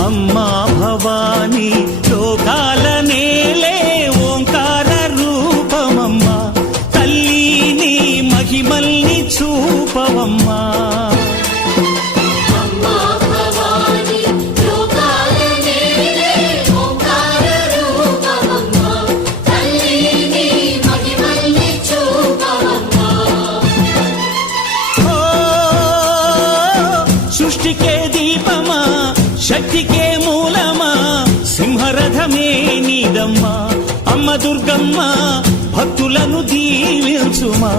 అమ్మా భవానీ లోకాల నేలే ఓంకార రూపమమ్మా తల్లి నీ మహిమల్ని చూపవమ్మా సృష్టికే దీపమా శక్తికే మూలమా సింహరథమే నీదమ్మా అమ్మ దుర్గమ్మ భక్తులను దీవించుమా